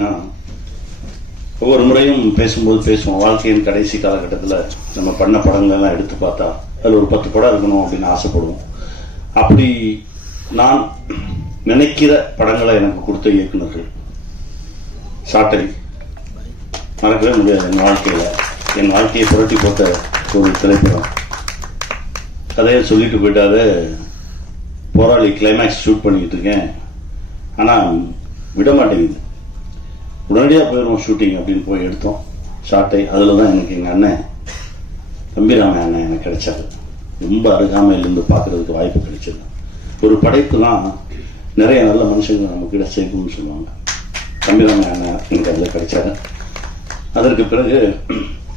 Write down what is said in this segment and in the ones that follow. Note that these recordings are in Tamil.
அப்படின்னா, ஒவ்வொரு முறையும் பேசும்போது பேசுவோம், வாழ்க்கையின் கடைசி காலகட்டத்தில் நம்ம பண்ண படங்கள்லாம் எடுத்து பார்த்தா அதில் ஒரு 10 படம் இருக்கணும் அப்படின்னு ஆசைப்படுவோம். அப்படி நான் நினைக்கிற படங்களை எனக்கு கொடுத்த இயக்குநர்கள் சாட்டை மறக்கவே முடியாது. என் வாழ்க்கையை புரட்டி போட்ட ஒரு திரைப்படம். கதையை சொல்லிட்டு போயிட்டாரு, போராளி கிளைமேக்ஸ் ஷூட் பண்ணிக்கிட்டு இருக்கேன், ஆனால் விட மாட்டேங்குது, உடனடியாக போயிடுவோம் ஷூட்டிங் அப்படின்னு போய் எடுத்தோம் ஷாட்டை. அதில் தான் எனக்கு எங்கள் அண்ணன் தம்பிராம அண்ணன் எனக்கு கிடைச்சாரு. ரொம்ப அருகாமையிலேருந்து பார்க்குறதுக்கு வாய்ப்பு கிடைச்சது. ஒரு படைப்பு தான் நிறைய நல்ல மனுஷங்க நம்ம கிட்ட சேர்க்கணும்னு சொல்லுவாங்க. தம்பிராம அண்ணன் எனக்கு அதில் கிடைச்சாரு. அதற்கு பிறகு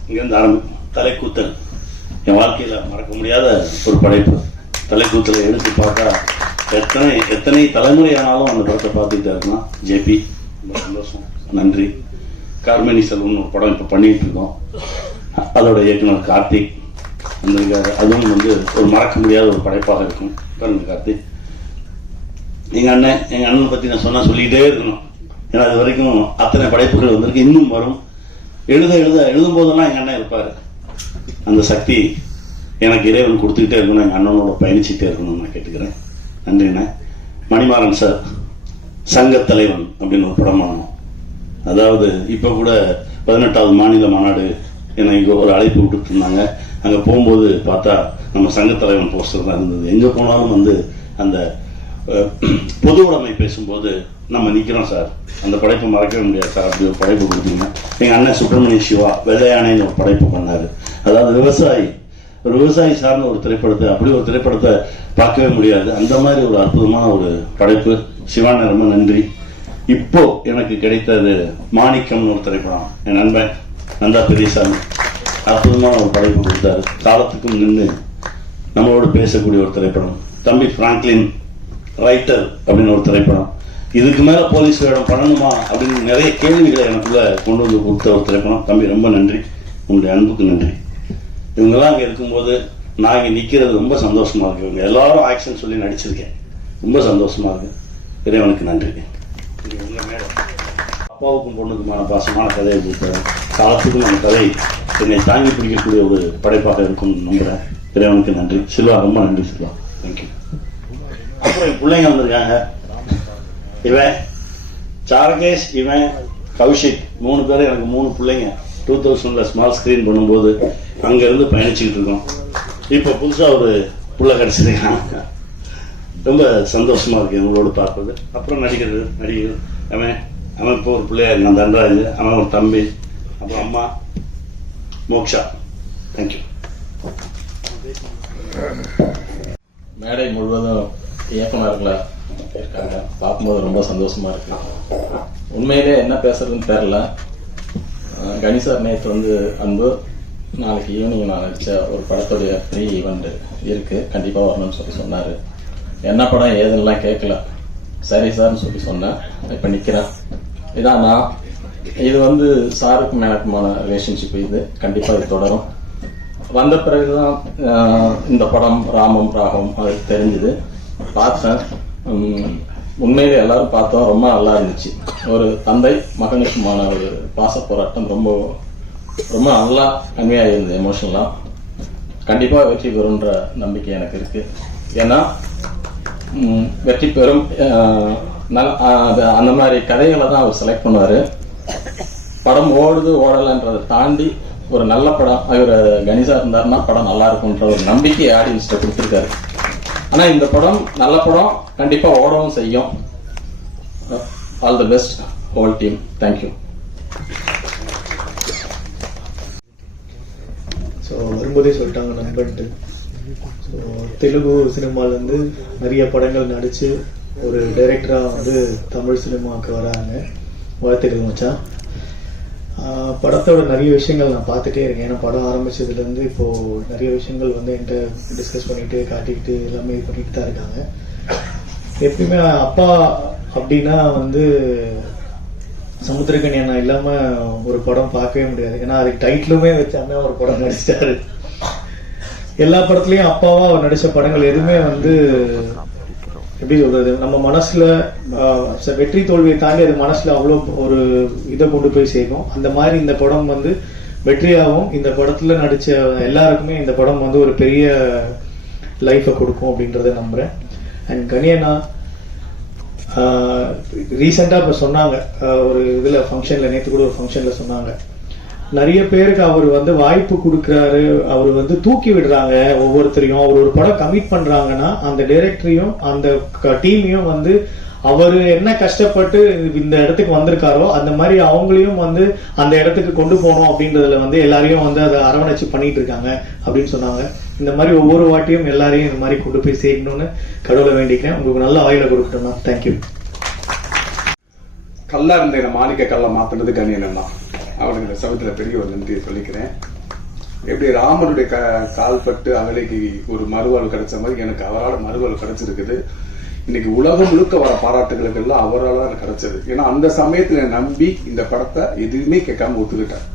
இங்கேருந்து ஆரம்பிக்கும் தலைக்கூத்தல். என் வாழ்க்கையில் மறக்க முடியாத ஒரு படைப்பு. தலைக்கூத்தலை எடுத்து பார்த்தா எத்தனை தலைமுறை ஆனாலும் அந்த படத்தை பார்த்துக்கிட்டே இருக்கலாம். ஜேபி, ரொம்ப சந்தோஷம், நன்றி. கார்மேனி செல்வன் ஒரு படம் இப்போ பண்ணிட்டு இருக்கோம். அதோட இயக்குனர் கார்த்திக் வந்திருக்காரு. அதுவும் ஒரு மறக்க முடியாத ஒரு படைப்பாக இருக்கும். கார்த்திக் எங்கள் அண்ணனை பற்றி நான் சொல்லிக்கிட்டே இருக்கணும். ஏன்னா அது வரைக்கும் அத்தனை படைப்புகள் வந்திருக்கு, இன்னும் வரும். எழுதும் போதெல்லாம் எங்கள் அண்ணன் இருப்பார். அந்த சக்தி எனக்கு இறைவன் கொடுத்துக்கிட்டே இருக்கணும். எங்கள் அண்ணனோட பயணிச்சுட்டே இருக்கணும்னு நான் கேட்டுக்கிறேன். நன்றிண்ணே. மணிமாறன் சார் சங்க தலைவன் அப்படின்னு ஒரு படம் பண்ணணும். அதாவது இப்போ கூட 18வது மாநில மாநாடு எனக்கு ஒரு அழைப்பு விட்டுட்டு இருந்தாங்க. அங்கே போகும்போது பார்த்தா நம்ம சங்கத்தலைவன் போஸ்டர் தான் இருந்தது. எங்கே போனாலும் அந்த பொது உடைமை பேசும்போது நம்ம நிற்கிறோம் சார், அந்த படைப்பை மறக்கவே முடியாது சார். அப்படி ஒரு படைப்பு கொடுத்தீங்க. எங்கள் அண்ணன் சுப்பிரமணிய சிவா வெள்ளையானைன்னு ஒரு படைப்பு பண்ணார். அதாவது ஒரு விவசாயி சார்ந்த ஒரு திரைப்படத்தை, அப்படி ஒரு திரைப்படத்தை பார்க்கவே முடியாது. அந்த மாதிரி ஒரு அற்புதமான ஒரு படைப்பு. சிவான ரொம்ப நன்றி. இப்போ எனக்கு கிடைத்தது மாணிக்கம்னு ஒரு திரைப்படம். என் நண்பன் நந்தா பெரியசாமி அற்புதமான ஒரு படைப்பு கொடுத்தாரு. காலத்துக்கும் நின்று நம்மளோட பேசக்கூடிய ஒரு திரைப்படம். தம்பி பிராங்க்லின் ரைட்டர் அப்படின்னு ஒரு திரைப்படம். இதுக்கு மேல போலீஸ் வேடம் பண்ணணுமா அப்படின்னு நிறைய கேள்விகளை எனக்குள்ள கொண்டு வந்து கொடுத்த ஒரு திரைப்படம். தம்பி ரொம்ப நன்றி, உங்களுடைய அன்புக்கு நன்றி. இவங்கெல்லாம் அங்கே இருக்கும்போது நான் இங்கே நிற்கிறது ரொம்ப சந்தோஷமா இருக்கு. இவங்க எல்லாரும் ஆக்ஷன் சொல்லி நடிச்சிருக்கேன், ரொம்ப சந்தோஷமா இருக்கு. இறைவனுக்கு நன்றி. அப்பாவுக்கும் பொண்ணுக்குமான பாசமான கதையை கொடுத்தேன். காலத்துக்கும் அந்த கதை என்னை தாங்கி பிடிக்கக்கூடிய ஒரு படைப்பாக இருக்கும் நம்புறேன். இறைவனுக்கு நன்றி. சில்வா ரொம்ப நன்றி சில்வா, தேங்க்யூ. அப்புறம் என் பிள்ளைங்க வந்திருக்காங்க. இவன் சாரகேஷ், இவன் கௌஷிக், 3 பேரும் எனக்கு 3 பிள்ளைங்க. 2000 ஸ்மால் ஸ்கிரீன் பண்ணும்போது அங்கிருந்து பயணிச்சுக்கிட்டு இருக்கோம். இப்போ புதுசா ஒரு புள்ள கிடைச்சிருக்காங்க. ரொம்ப சந்தோஷமா இருக்கு இவங்களோடு பார்ப்பது. அப்புறம் நடிகர் அவன் இப்போ ஒரு பிள்ளையா இருக்கான், தண்டராஜ். அவன் ஒரு தம்பி. அப்புறம் அம்மா மோக்ஷா. தேங்க்யூ. மேடை முழுவதும் இயக்குனர்களா இருக்காங்க. பார்க்கும்போது ரொம்ப சந்தோஷமா இருக்கு. உண்மையிலே என்ன பேசுறதுன்னு தெரியல. கணிசார் நேற்று அன்பு நாளைக்கு ஈவினிங் நான் நடிச்ச ஒரு படத்துடைய ப்ரீ ஈவெண்ட் இருக்கு, கண்டிப்பா வரணும்னு சொன்னாரு. என்ன படம் ஏதுன்னெலாம் கேட்கல. சரி சார்னு சொன்னேன். இப்ப நிக்கிறேன். இதான் நான். இது சாருக்கும் எனக்குமான ரிலேஷன்ஷிப். இது கண்டிப்பா இது தொடரும். வந்த பிறகுதான் இந்த படம் ராமம் ராகம் அது தெரிஞ்சுது. பார்த்தேன். உண்மையிலே எல்லாரும் பார்த்தோம், ரொம்ப நல்லா இருந்துச்சு. ஒரு தந்தை மகனுக்குமான ஒரு பாச போராட்டம் ரொம்ப ரொம்ப நல்லா கன்வே இருந்தது. எமோஷனலா கண்டிப்பா வெற்றி பெறும்ன்ற நம்பிக்கை எனக்கு இருக்கு. ஏன்னா வெற்றி பெறும் அந்த மாதிரி கதைகளை தான் அவர் செலக்ட் பண்ணுவாரு. படம் ஓடுது ஓடலைன்றதை தாண்டி ஒரு நல்ல படம் அவர் கணிசா இருந்தாருன்னா படம் நல்லா இருக்கும்ன்ற ஒரு நம்பிக்கை ஆடியன்ஸ்ட கொடுத்துருக்காரு. ஆனா இந்த படம் நல்ல படம், கண்டிப்பா ஓடவும் செய்யும். All the best whole team. Thank you. So வரும்போதே சொல்லிட்டாங்க நண்பன்ட்டு. ஸோ தெலுங்கு சினிமாலேருந்து நிறைய படங்கள் நடித்து ஒரு டைரக்டராக தமிழ் சினிமாவுக்கு வராங்க. வாழ்த்துக்கள் மச்சான். படத்தோட நிறைய விஷயங்கள் நான் பார்த்துட்டே இருக்கேன். ஏன்னா படம் ஆரம்பிச்சதுலேருந்து இப்போது நிறைய விஷயங்கள் என்கிட்ட டிஸ்கஸ் பண்ணிட்டு காட்டிக்கிட்டு எல்லாமே பண்ணிட்டு தான் இருக்காங்க. எப்பயுமே அப்பா அப்படின்னா சமுத்திரக்கனி அண்ணா இல்லாம ஒரு படம் பார்க்கவே முடியாது. ஏன்னா அதுக்கு டைட்டிலுமே வச்ச அண்ணா ஒரு படம் நடிச்சிட்டாரு. எல்லா படத்துலயும் அப்பாவா அவர் நடிச்ச படங்கள் எதுவுமே எப்படி சொல்றது, நம்ம மனசுல வெற்றி தோல்வியை தாண்டி அது மனசுல அவ்வளோ ஒரு இதை கொண்டு போய் சேர்க்கும். அந்த மாதிரி இந்த படம் வந்து வெற்றியாகவும் இந்த படத்துல நடிச்ச எல்லாருக்குமே இந்த படம் வந்து ஒரு பெரிய லைஃபை கொடுக்கும் அப்படின்றத நம்புறேன். அண்ட் கனியண்ணா ரீசெண்டா இப்ப சொன்னாங்க ஒரு இதுல ஃபங்க்ஷன்ல, நேற்று கூட ஒரு ஃபங்க்ஷன்ல சொன்னாங்க, நிறைய பேருக்கு அவர் வந்து வாய்ப்பு கொடுக்கறாரு, அவர் வந்து தூக்கி விடுறாங்க ஒவ்வொருத்தரையும். அவர் ஒரு படம் கமிட் பண்றாங்கன்னா அந்த டைரக்டரையும் அந்த டீமையும் வந்து அவரு என்ன கஷ்டப்பட்டு இந்த இடத்துக்கு வந்திருக்காரோ அந்த மாதிரி அவங்களையும் வந்து அந்த இடத்துக்கு கொண்டு போகணும் அப்படின்றதுல வந்து எல்லாரையும் வந்து அதை அரவணைச்சு பண்ணிட்டு இருக்காங்க அப்படின்னு சொன்னாங்க. இந்த மாதிரி ஒவ்வொரு வாட்டியும் எல்லாரையும் இந்த மாதிரி கொண்டு போய் சேர்க்கணும்னு கடவுளை வேண்டிக்கிறேன். உங்களுக்கு நல்ல ஆயுளை கொடுக்கணும். தேங்க்யூ. கல்லா இருந்த என்ன மாணிக்க கல்லா மாத்தினது கணியன் தான். அவனுக்கு இந்த சமயத்துல பெரிய ஒரு நன்றியை சொல்லிக்கிறேன். எப்படி ராமனுடைய கால்பட்டு அகலைக்கு ஒரு மறுவாழ்வு கிடைச்ச மாதிரி எனக்கு அவரால் மறுவாழ்வு கிடைச்சிருக்குது. இன்னைக்கு உலகம் முழுக்க வர பாராட்டுகளுக்கு எல்லாம் அவரால் எனக்கு கிடைச்சது. ஏன்னா அந்த சமயத்துல நம்பி இந்த படத்தை எதுவுமே கேட்காம ஒத்துக்கிட்டேன்.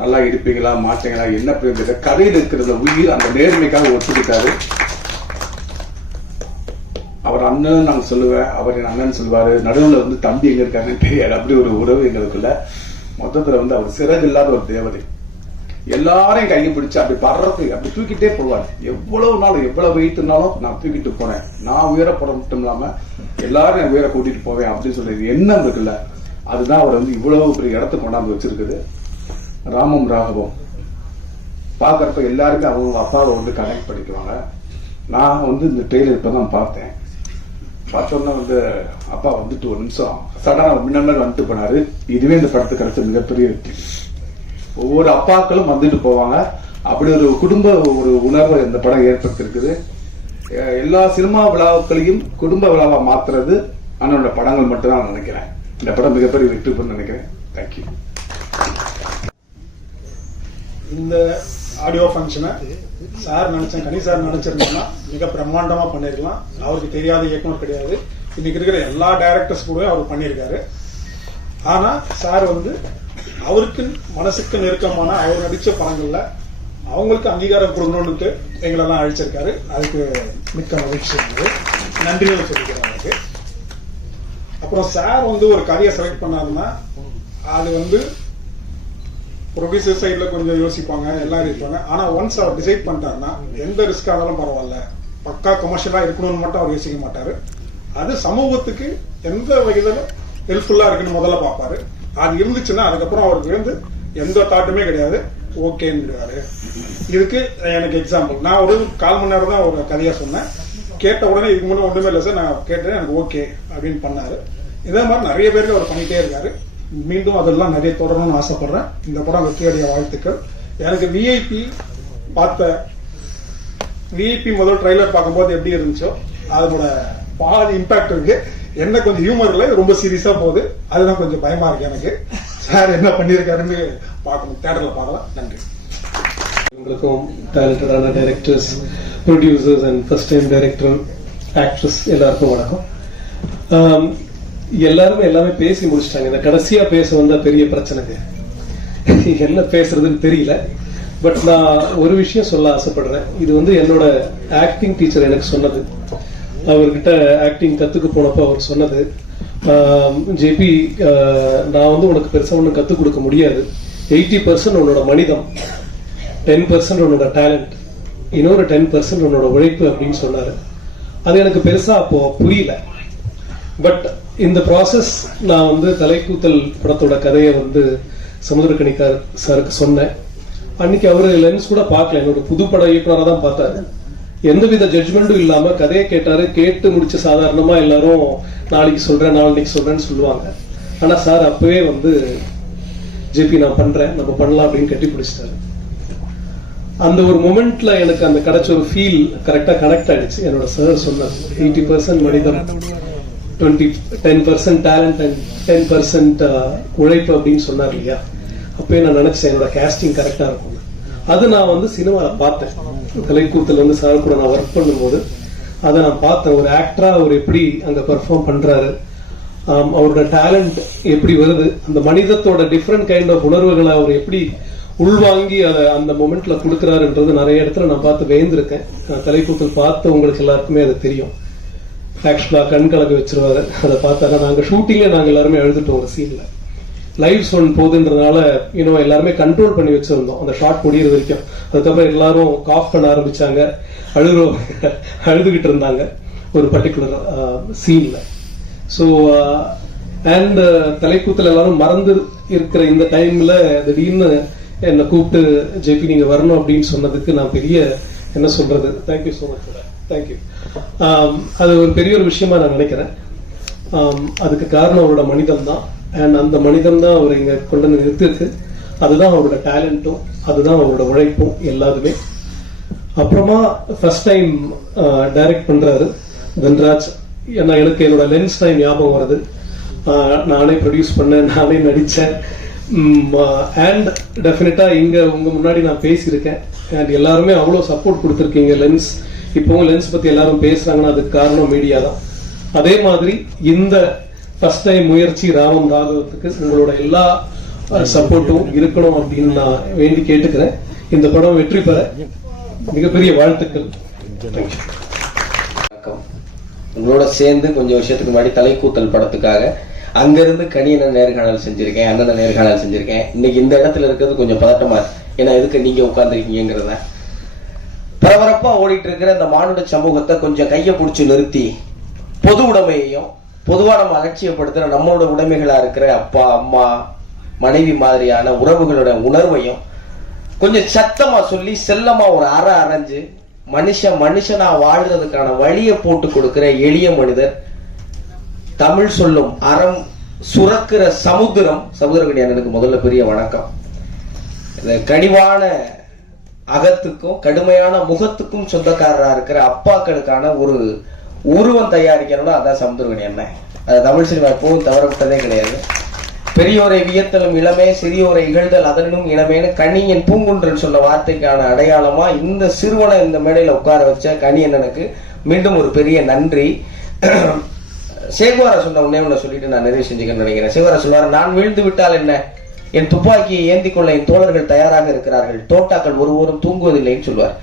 நல்லா இருப்பீங்களா மாட்டீங்களா என்ன புரியுது, கதையில் இருக்கிறத உயிர் அந்த நேர்மைக்காக ஒத்துக்கிட்டாரு. அவர் அண்ணன் நாங்க சொல்லுவேன், அவர் என் அண்ணன் சொல்லுவாரு, நடுவில் வந்து தம்பி எங்க இருக்காருன்னு தெரியாது. அப்படி ஒரு உறவு எங்களுக்குள்ள. மொத்தத்துல வந்து அவர் சிறகு இல்லாத ஒரு தேவதை. எல்லாரையும் கையை பிடிச்சு அப்படி பறக்கு அப்படி தூக்கிட்டே போவார். எவ்வளவு நாள் எவ்வளவு வெயிட்னாலும் நான் தூக்கிட்டு போனேன். நான் உயர போட மட்டும் இல்லாம எல்லாரும் என் உயர கூட்டிட்டு போவேன் அப்படின்னு சொல்றது எண்ணம் இருக்குல்ல, அதுதான் அவர் வந்து இவ்வளவு பெரிய இடத்துக்கு கொண்டாந்து வச்சிருக்குது. ராமம் ராகவம் பாக்குறப்ப எல்லாருமே அவங்க அப்பாவை வந்து கனெக்ட் பண்ணிக்குவாங்க. நான் வந்து இந்த ட்ரெயிலர் இப்பதான் பார்த்தேன். பார்த்தோன்னா வந்து அப்பா வந்துட்டு ஒரு நிமிஷம் சடனா முன்னாடி வந்துட்டு போனாரு. இதுவே இந்த படத்துக்கு அடுத்த மிகப்பெரிய வெற்றி. ஒவ்வொரு அப்பாக்களும் வந்துட்டு போவாங்க. அப்படி ஒரு குடும்ப ஒரு உணர்வை இந்த படம் ஏற்படுத்திருக்குது. எல்லா சினிமா விழாக்களையும் குடும்ப விழாவா மாத்துறது அண்ணனோட படங்கள் மட்டும் தான் நினைக்கிறேன். இந்த படம் மிகப்பெரிய வெற்றி பெறும் நினைக்கிறேன். தேங்க்யூ. இந்த ஆடியோ ஃபங்க்ஷனை சார் நினைச்சேன், கனி சார் நினைச்சிருந்தோம்னா மிக பிரம்மாண்டமா பண்ணிருக்கலாம். அவருக்கு தெரியாத இயக்குனர் கிடையாது. இன்னைக்கு இருக்கிற எல்லா டைரக்டர்ஸ் கூட அவர் பண்ணியிருக்காரு. ஆனா சார் வந்து அவருக்கு மனசுக்கு நெருக்கமான அவர் நடிச்ச படங்கள்ல அவங்களுக்கு அங்கீகாரம் கொடுக்கணும்னு எங்களெல்லாம் அழைச்சிருக்காரு. அதுக்கு மிக்க மகிழ்ச்சி இருந்தது. நன்றிகள் சொல்லிக்கிறேன் அவருக்கு. அப்புறம் சார் வந்து ஒரு கதையை செலக்ட் பண்ணாருன்னா அது வந்து ப்ரொடியூசர் சைட்ல கொஞ்சம் யோசிப்பாங்க, எல்லாரும் இருப்பாங்க. ஆனா ஒன்ஸ் அவர் டிசைட் பண்ணிட்டாருன்னா எந்த ரிஸ்க் ஆனாலும் பரவாயில்ல, பக்கா கமர்ஷியலா இருக்கணும்னு மட்டும் அவர் யோசிக்க மாட்டாரு. அது சமூகத்துக்கு எந்த வகையில ஹெல்ப்ஃபுல்லா இருக்குன்னு முதல்ல பார்ப்பாரு. அது இருந்துச்சுன்னா அதுக்கப்புறம் அவருக்கு வந்து எந்த தாட்டுமே கிடையாது, ஓகேன்னு. இதுக்கு எனக்கு எக்ஸாம்பிள், நான் ஒரு 1/4 மணி நேரம் தான் ஒரு கதையா சொன்னேன். கேட்ட உடனே இதுக்கு முன்னாடி ஒண்ணுமே இல்லை சார், நான் கேட்டேன், எனக்கு ஓகே அப்படின்னு பண்ணாரு. இதே மாதிரி நிறைய பேருக்கு அவர் பண்ணிட்டே இருக்காரு. மீண்டும் அதெல்லாம் நிறைய தொடரணும்னு ஆசைப்படுறேன். இந்த படம் வெற்றியடைய வாழ்த்துக்கள். எனக்கு விஐபி முதல் ட்ரைலர் பார்க்கும்போது எப்படி இருந்துச்சோ அதனோட பாதி இம்பாக்ட் இருக்கு. என்ன கொஞ்சம் ஹியூமர் இல்லை, ரொம்ப சீரியஸா போகுது. அதுதான் கொஞ்சம் பயமா இருக்கு எனக்கு. சார் என்ன பண்ணிருக்காருன்னு பார்க்கணும், தியேட்டர்ல பார்க்கலாம். நன்றி. உங்களுக்கும் டேலண்டடான directors, producers and first time director, actress எல்லாருக்கும் வணக்கம். எல்லாமே பேசி முடிச்சிட்டாங்க. இந்த கடைசியா பேச வந்தா பெரிய பிரச்சனைங்க, என்ன பேசுறதுன்னு தெரியல. பட் நான் ஒரு விஷயம் சொல்ல ஆசைப்படுறேன். இது வந்து என்னோட ஆக்டிங் டீச்சர் எனக்கு சொன்னது. அவர்கிட்ட ஆக்டிங் கத்துக்க போனப்போ அவர் சொன்னது, ஜேபி, நான் வந்து உனக்கு பெருசா ஒன்றும் கத்துக் கொடுக்க முடியாது. 80% உன்னோட மனிதம், 10% உன்னோட டேலண்ட், இன்னொரு 10% உன்னோட உழைப்பு அப்படின்னு சொன்னாரு. அது எனக்கு பெருசா அப்போ புரியல. பட் இந்த ப்ராசஸ் நான் வந்து தலைக்கூத்தல் படத்தோட கதையை வந்து சமுத்திரக்கணிக்கார் சாருக்கு சொன்னேன். அன்னைக்கு அவரு லென்ஸ் கூட பார்க்கல, என்னோட புது பட இயக்குனராக தான் பார்த்தாரு. எந்தவித ஜட்ஜ்மெண்ட்டும் இல்லாம கதையை கேட்டாரு. கேட்டு முடிச்சு சாதாரணமா எல்லாரும் நாளைக்கு சொல்றேன் நாளைக்கு சொல்றேன்னு சொல்லுவாங்க. ஆனா சார் அப்பவே வந்து ஜேபி நான் பண்றேன், நம்ம பண்ணலாம் அப்படின்னு கட்டி பிடிச்சிட்டாரு. அந்த ஒரு மொமெண்ட்ல எனக்கு அந்த கிடைச்ச ஒரு ஃபீல் கரெக்டா கனெக்ட் ஆயிடுச்சு. என்னோட சார் சொன்னார், 80% மனிதம், 10% டேலண்ட் அண்ட் 10% உழைப்பு அப்படின்னு சொன்னார் இல்லையா. அப்பயே நான் நினைச்சேன் என்னோட கேஸ்டிங் கரெக்டா இருக்கும். அது நான் வந்து சினிமால பார்த்தேன். கலைக்கூத்துல வந்து சார் கூட நான் ஒர்க் பண்ணும்போது அதை நான் பார்த்தேன். ஒரு ஆக்டரா அவர் எப்படி அங்க பெர்ஃபார்ம் பண்றாரு, அவரோட டேலண்ட் எப்படி வருது, அந்த மனிதத்தோட டிஃப்ரெண்ட் கைண்ட் ஆஃப் உணர்வுகளை அவர் எப்படி உள்வாங்கி அதை அந்த மொமெண்ட்ல கொடுக்குறாருன்றது நிறைய இடத்துல நான் பார்த்து வேந்திருக்கேன். கலைக்கூத்தல் பார்த்து உங்களுக்கு எல்லாருக்குமே அது தெரியும். ஆக்சுவலா கண் கலக்க வச்சிருவாரு. அதை பார்த்தாக்கா நாங்கள் ஷூட்டிங்ல நாங்கள் எல்லாருமே எழுதிட்டோம். ஒரு சீன்ல லைவ் ஒன் போகுதுன்றதுனால இன்னும் எல்லாருமே கண்ட்ரோல் பண்ணி வச்சிருந்தோம் அந்த ஷார்ட் முடியிற வரைக்கும். அதுக்கப்புறம் எல்லாரும் காஃப் பண்ண ஆரம்பிச்சாங்க, அழுதுகிட்டு இருந்தாங்க ஒரு பர்டிகுலர் சீன்ல. ஸோ அண்ட் தலைக்கூத்தல் எல்லாரும் மறந்து இருக்கிற இந்த டைம்ல திடீர்னு என்னை கூப்பிட்டு ஜேபி நீங்க வரணும் அப்படின்னு சொன்னதுக்கு நான் பெரிய என்ன சொல்றது, தேங்க்யூ ஸோ மச். தேங்க்யூ. அது ஒரு பெரிய ஒரு விஷயமா நான் நினைக்கிறேன். அதுக்கு காரணம் அவரோட மனிதம் தான். அண்ட் அந்த மனிதம் தான் அவர் இங்க கொண்டு வந்து நிறுத்திருக்கு. அதுதான் அவரோட டேலண்ட்டும், அதுதான் அவரோட உழைப்பும் எல்லாருமே. அப்புறமா ஃபர்ஸ்ட் டைம் டைரக்ட் பண்றாரு தன்ராஜ். ஏன்னா எனக்கு என்னோட லென்ஸ் டைம் ஞாபகம் வருது. நானே ப்ரொடியூஸ் பண்ணேன், நானே நடித்தேன். அண்ட் டெஃபினட்டா இங்க உங்க முன்னாடி நான் பேசியிருக்கேன். அண்ட் எல்லாருமே அவ்வளோ சப்போர்ட் கொடுத்துருக்கீங்க லென்ஸ். இப்போவும் லென்ஸ் பத்தி எல்லாரும் பேசுறாங்கன்னா அதுக்கு காரணம் மீடியா தான். அதே மாதிரி இந்த ஃபர்ஸ்ட் டைம் முயற்சி ராமம் ராகவத்துக்கு உங்களோட எல்லா சப்போர்ட்டும் இருக்கணும் அப்படின்னு நான் வேண்டி கேட்டுக்கிறேன். இந்த படம் வெற்றி பெற மிகப்பெரிய வாழ்த்துக்கள். வணக்கம். உங்களோட சேர்ந்து கொஞ்சம் வருஷத்துக்கு முன்னாடி தலைக்கூத்தல் படத்துக்காக அங்கிருந்து கனியனை நேர்காணல் செஞ்சிருக்கேன், அண்ணனை நேர்காணல் செஞ்சிருக்கேன். இன்னைக்கு இந்த இடத்துல இருக்கிறது கொஞ்சம் பதட்டமா இருக்கு. ஏன்னா எதுக்கு நீங்க உட்கார்ந்துருக்கீங்கிறத. பரபரப்பா ஓடிட்டு இருக்கிற இந்த மானுட சமூகத்தை கொஞ்சம் கையை பிடிச்சி நிறுத்தி பொது உடைமையையும் பொதுவா நம்ம அலட்சியப்படுத்துற நம்மளோட உடைமைகளா இருக்கிற அப்பா அம்மா மனைவி மாதிரியான உறவுகளோட உணர்வையும் கொஞ்சம் சத்தமா சொல்லி செல்லமா ஒரு அரைஞ்சு மனுஷனா வாழ்றதுக்கான வழியை போட்டு கொடுக்கிற எளிய மனிதர், தமிழ் சொல்லும் அறம் சுரக்கிற சமுத்திரக்கணி அண்ணனுக்கு முதல்ல பெரிய வணக்கம். இந்த கனிவான அகத்துக்கும் கடுமையான முகத்துக்கும் சொந்தக்காரரா இருக்கிற அப்பாக்களுக்கான ஒரு உருவம் தயாரிக்கணும்னா அதான் சமுத்திரக்கணி அண்ணன். அது தமிழ் சினிமா எப்பவும் தவறப்பட்டதே கிடையாது. பெரியோரை வியத்தலும் இளமே, சிறியோரை இகழ்தல் அதனும் இளமேனு கணியன் பூங்குன்றன் சொன்ன வார்த்தைக்கான அடையாளமா இந்த சிறுவனை இந்த மேடையில உட்கார வச்ச கணியண்ணனுக்கு மீண்டும் ஒரு பெரிய நன்றி. சேகுவாரா சொன்ன உடனே சொல்லிட்டு நான் நிறைவு செஞ்சுக்கன்னு நினைக்கிறேன். சேகுவாரா சொல்வார், நான் வீழ்ந்து விட்டால் என்ன, என் துப்பாக்கியை ஏந்தி கொள்ள என் தோழர்கள் தயாராக இருக்கிறார்கள், தோட்டாக்கள் ஒருவரும் தூங்குவதில்லைன்னு சொல்வார்.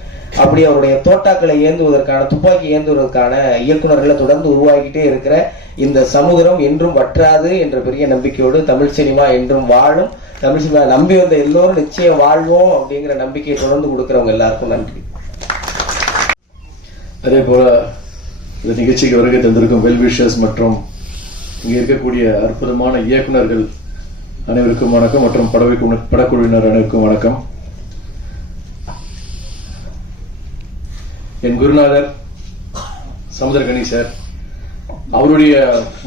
அப்படி அவருடைய தோட்டாக்களை ஏந்துவதற்கான, துப்பாக்கி ஏந்துவதற்கான இயக்குநர்களை தொடர்ந்து உருவாக்கிட்டே இருக்கிற இந்த சமுதிரம் என்றும் வற்றாது என்ற பெரிய நம்பிக்கையோடு தமிழ் சினிமா என்றும் வாழும். தமிழ் சினிமா நம்பி வந்த எல்லோரும் நிச்சயம் வாழ்வோம் அப்படிங்கிற நம்பிக்கையை தொடர்ந்து கொடுக்கிறவங்க எல்லாருக்கும் நன்றி. அதே போல இந்த நிகழ்ச்சிக்கு வருகை தந்திருக்கும் வெல்விஷர்ஸ் மற்றும் இங்கே இருக்கக்கூடிய அற்புதமான இயக்குநர்கள் அனைவருக்கும் வணக்கம் மற்றும் படக்குழுவினர் அனைவருக்கும் வணக்கம். என் குருநாதர் சமுத்திரக்கணி சார், அவருடைய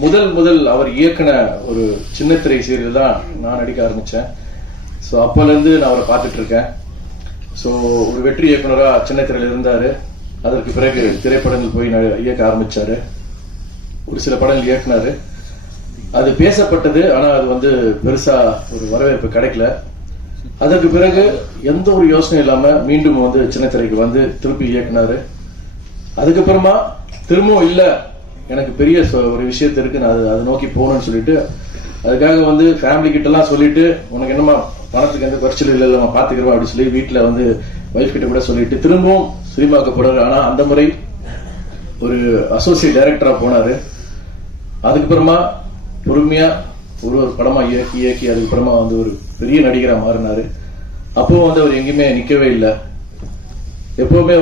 முதல் அவர் இயக்குன ஒரு சின்னத்திரை சீரியல் தான் நான் நடிக்க ஆரம்பிச்சேன். ஸோ அப்போலேருந்து நான் அவரை பார்த்துட்டு இருக்கேன். ஸோ ஒரு வெற்றி இயக்குனரா சின்னத்திரையில் இருந்தாரு. அதற்கு பிறகு திரைப்படங்கள் போய் இயக்க ஆரம்பிச்சாரு. ஒரு சில படங்கள் இயக்குனாரு. அது பேசப்பட்டது, ஆனா அது பெருசா ஒரு வரவேற்பு கிடைக்கல. அதற்கு பிறகு எந்த ஒரு யோசனை இல்லாம மீண்டும் சின்னத்திரைக்கு திருப்பி இயக்குனாரு. அதுக்கப்புறமா திரும்பவும் இல்ல, எனக்கு பெரிய ஒரு விஷயத்த இருக்கு, நான் அதை நோக்கி போகணும்னு சொல்லிட்டு அதுக்காக ஃபேமிலி கிட்ட எல்லாம் சொல்லிட்டு, உனக்கு என்னமா பணத்துக்கு எந்த குறைச்சல் இல்லை, நம்ம பாத்துக்கிறோம் அப்படின்னு சொல்லி வீட்டுல வைஃப் கிட்ட கூட சொல்லிட்டு திரும்பவும் சினிமாவுக்கு போனாரு. ஆனா அந்த முறை ஒரு அசோசியேட் டைரக்டரா போனாரு. அதுக்கப்புறமா பொறுமையா ஒரு படமா இயக்கி அதுக்கப்புறமா ஒரு பெரிய நடிகரா மாறினாரு. அப்போ அவர் எங்கேயுமே நிக்கவே இல்லை. எப்பவுமே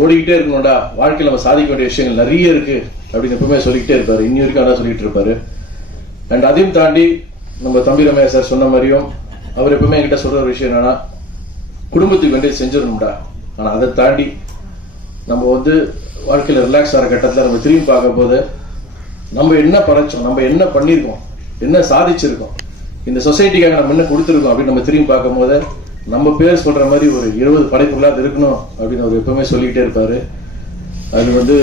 ஓடிக்கிட்டே இருக்கணும்டா, வாழ்க்கையில் நம்ம சாதிக்க வேண்டிய விஷயங்கள் நிறைய இருக்கு அப்படின்னு எப்பவுமே சொல்லிக்கிட்டே இருப்பாரு. இன்னி வரைக்கும் அதான் சொல்லிட்டு இருப்பாரு. அண்ட் அதையும் தாண்டி நம்ம தம்பி ரமேஷ் சார் சொன்ன மாதிரியும் அவர் எப்பவுமே என்கிட்ட சொல்ற ஒரு விஷயம் என்னன்னா, குடும்பத்துக்கு வேண்டிய செஞ்சிடணும்டா. ஆனா அதை தாண்டி நம்ம வாழ்க்கையில ரிலாக்ஸ் ஆகிற கட்டத்துல நம்ம திரும்பி பார்க்கும் போது நம்ம என்ன படைச்சோம், நம்ம என்ன பண்ணிருக்கோம், என்ன சாதிச்சிருக்கோம், இந்த சொசைட்டிக்காக நம்ம என்ன கொடுத்துருக்கோம் அப்படின்னு நம்ம திரும்பி பார்க்கும் போது நம்ம பேர் சொல்ற மாதிரி ஒரு 20 படைப்புகளாக இருக்கணும் அப்படின்னு அவர் எப்பவுமே சொல்லிக்கிட்டே இருப்பாரு. அது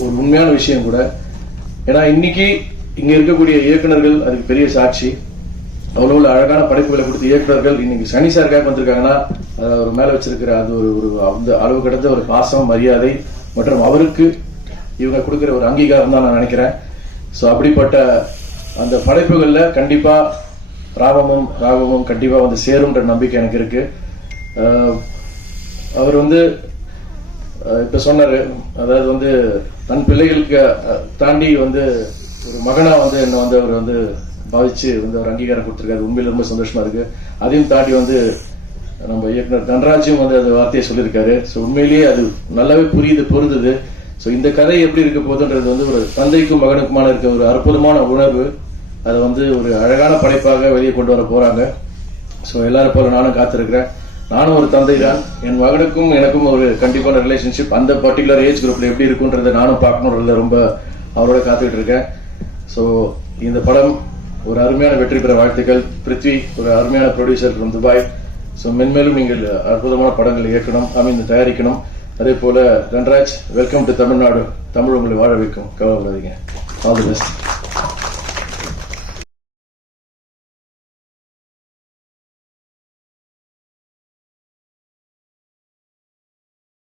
ஒரு உண்மையான விஷயம் கூட. ஏன்னா இன்னைக்கு இங்க இருக்கக்கூடிய இயக்குநர்கள் அதுக்கு பெரிய சாட்சி. அவ்வளவு அழகான படைப்புகளை கொடுத்த இயக்குநர்கள் இன்னைக்கு சனி சாருக்காக வந்திருக்காங்கன்னா அவர் மேல வச்சிருக்கிற அது ஒரு அந்த அளவு கடந்த ஒரு பாசம், மரியாதை மற்றும் அவருக்கு இவங்க கொடுக்கிற ஒரு அங்கீகாரம் தான் நான் நினைக்கிறேன். ஸோ அப்படிப்பட்ட அந்த படைப்புகள்ல கண்டிப்பா ராகவமும் கண்டிப்பா சேரும்ன்ற நம்பிக்கை எனக்கு இருக்கு. அவர் இப்ப சொன்னாரு, அதாவது தன் பிள்ளைகளுக்கு தாண்டி வந்து ஒரு மகனா வந்து என்ன வந்து அவர் வந்து பாதிச்சு வந்து ஒரு அங்கீகாரம் கொடுத்திருக்காரு. உண்மையில ரொம்ப சந்தோஷமா இருக்கு. அதையும் தாண்டி வந்து நம்ம இயக்குனர் தனராஜும் வந்து அந்த வார்த்தையை சொல்லியிருக்காரு. ஸோ உண்மையிலேயே அது நல்லாவே பொருந்தது. ஸோ இந்த கதை எப்படி இருக்க போகுதுன்றது வந்து ஒரு தந்தைக்கும் மகனுக்குமான இருக்க ஒரு அற்புதமான உணர்வு. அதை வந்து ஒரு அழகான படைப்பாக வெளியே கொண்டு வர போறாங்க. ஸோ எல்லாரும் போல நானும் காத்திருக்கிறேன். நானும் ஒரு தந்தை தான். என் மகனுக்கும் எனக்கும் ஒரு கண்டிப்பான ரிலேஷன்ஷிப் அந்த பர்டிகுலர் ஏஜ் குரூப்ல எப்படி இருக்குன்றதை நானும் பார்க்கணுன்றத ரொம்ப அவரோட காத்துக்கிட்டு இருக்கேன். ஸோ இந்த படம் ஒரு அருமையான வெற்றி பெற வாழ்த்துக்கள். பிருத்வி ஒரு அருமையான ப்ரொடியூசர் ஃப்ரம் துபாய். ஸோ மென்மேலும் நீங்கள் அற்புதமான படங்களை இயக்கணும், தயாரிக்கணும். அதே போல தன்ராஜ், வெல்கம் டு தமிழ்நாடு. தமிழ் உங்களை வாழ வைக்கும், கவலைப்படாதீங்க. All the best.